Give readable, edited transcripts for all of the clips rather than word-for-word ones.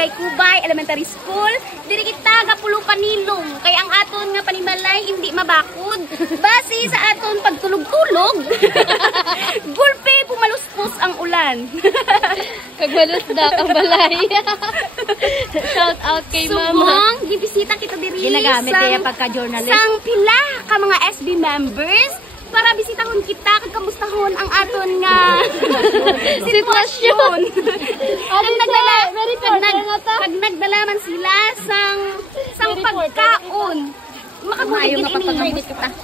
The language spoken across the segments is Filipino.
Barangay Kubay Elementary School. Diri kita gapulong panilong kay ang aton nga panimalay hindi mabakod. Base sa aton pagtulog-tulog. Gulpe pumaluspos ang ulan. Kagbalot da ang balay. Shout out kay Mama. Subong gibisita kita diri. Ginagamit kaya pagka-journalist. Sang pila ka mga SB members para bisitahon kita kag kamustahon ang aton nga sitwasyon. Pag nagdalaman sila sang pagkaon. Makabulig ini kita.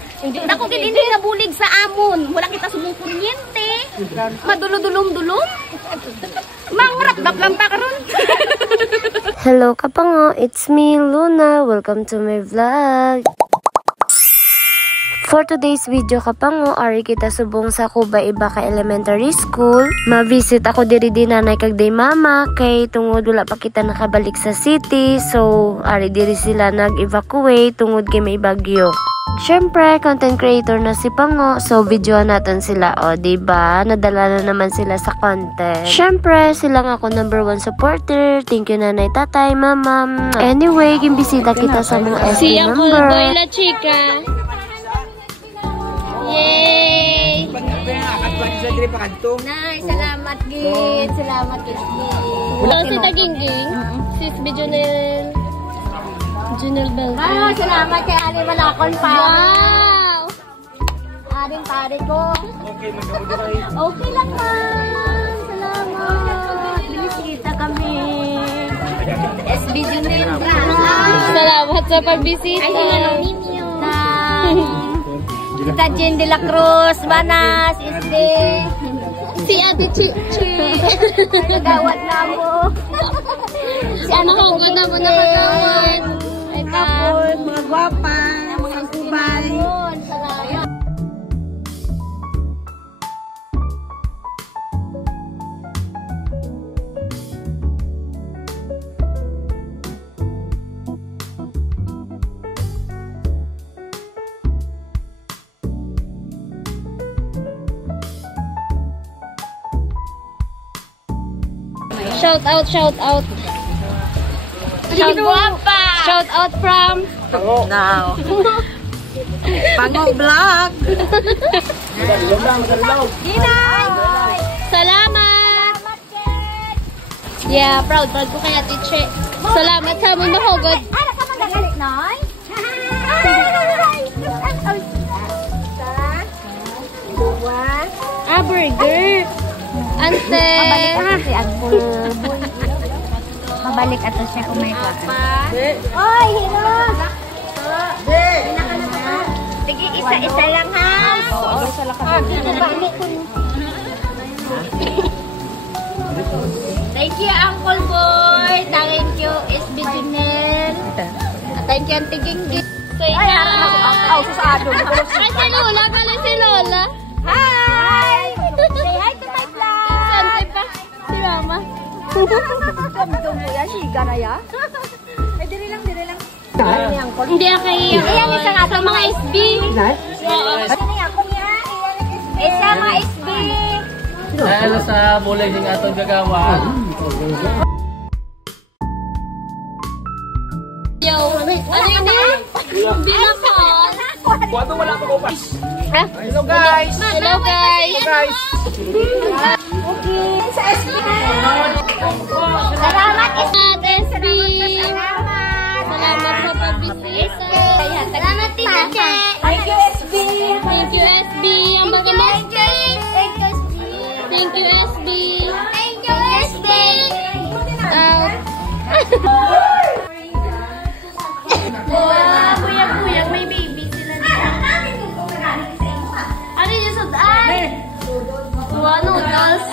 Dako gid ini nga bulig sa amon. Wala kita subong kuryente. Madulom-dulom. Mangrap lang pa karon. Hello kapango, it's me Luna. Welcome to my vlog. For today's video kapango, ari kita subong sa Kubay Ibaka Elementary School. Ma-visit ako diri din nanay kag day mama kay tungod wala pa kita nakabalik sa city. So, ari diri sila nag-evacuate tungod kay may bagyo. Syempre, content creator na si Pango, so videoan natin sila. O, diba? Nadala na naman sila sa content. Syempre, sila nga ako #1 supporter. Thank you nanay, tatay, mama. Anyway, gimbisita kita sa mga SB Si Uncle number. Boy La Chica. Yay! Nay, salamat gid. Salamat gid. Hello si Tagingging. Sis Junel. Junel Bell. Ah, salamat kay Ali Malakon pa. Wow! Aring pare ko. Okay lang man. Salamat. Binisita kami. SB Junel Salamat sa pagbisita. Kita Jen de la Cruz, Banas, SB. Si Ate Chichi. Nagawad na mo. Si ano ko na mo nakagawad. Ay Kapol, mga gwapa, mga kubay. Shout out. Shout Guwapa. Shout out from Now. Pango vlog. Ginay. Salamat. Yeah, proud ko kay Ate Che. Salamat sa mong mahugod. Ano ka magalit, Noy? Burger. Ante. Si Agpul. Mabalik ato siya kung may paan. Oy, hero! Sige, isa-isa lang ha. Isa lang ha. Thank you, Uncle Boy. Thank you, SB Junel. Thank you, Auntie Gingging. Say hi. Ay, si Lola. Galing si Lola. hi! Say hi to my vlog! Sante pa. Si Mama. Samdong mo yan, siga na ya. Ay, diri lang. Hindi ako Iyan isa nga sa mga SB. Oo. Isa mga SB. Ano sa bulay ng atong gagawa? Yo, ano yun? Binakon. Kuwato wala pa ko pa. Hello guys. Okay, sa SB. Salamat SB. Salamat sa pagbisita. Salamat Tita Che. Thank you SB. Thank you SB. Ang maganda. Thank you SB. Thank you SB. Thank you SB. Out. Kuyang, may baby sila dito. Ano yung sudan? Noodles.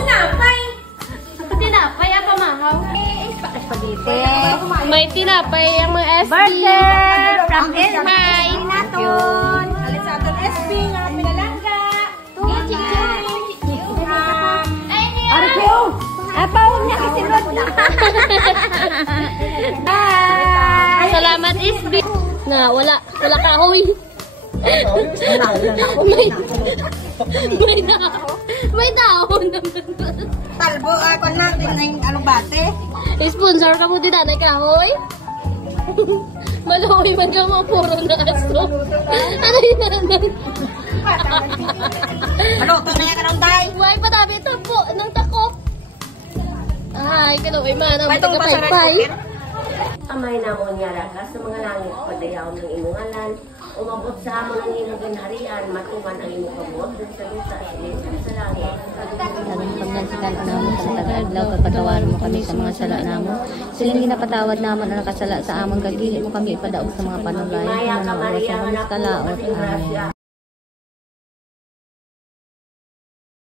Tinapay apa mahaw? Spaghetti. May tinapay ang mga SB. Burger from SB. Hi. Naton. Alis sa aton SB nga pinalangga. Apaw niya kisilod na. Salamat SB. Na wala kahoy. May dahon naman. Talbo, pa natin ang alubate. Sponsor ka mo din nanay kahoy? Maluhoy man ka mga puro na aso. Ano yun nanay? Maluto na yan ka nung day. May padami ito po ng takop. Ay, kaluhoy man. Ang Itong matagapay-pay. Amay na mo niya ka sa mga langit padayaw ng imungalan, umabot sa amon ang imong ginharian, matungan ang imong kabot, sa dusa sa langit. Dagang paglansikan ka namin sa taga-adlaw, pagpatawaran mo kami sa mga sala namo. Silang ginapatawad naman ang nakasala sa among gagili mo kami ipadaog sa mga panulay. Ano na sa mga kalaot. Amen.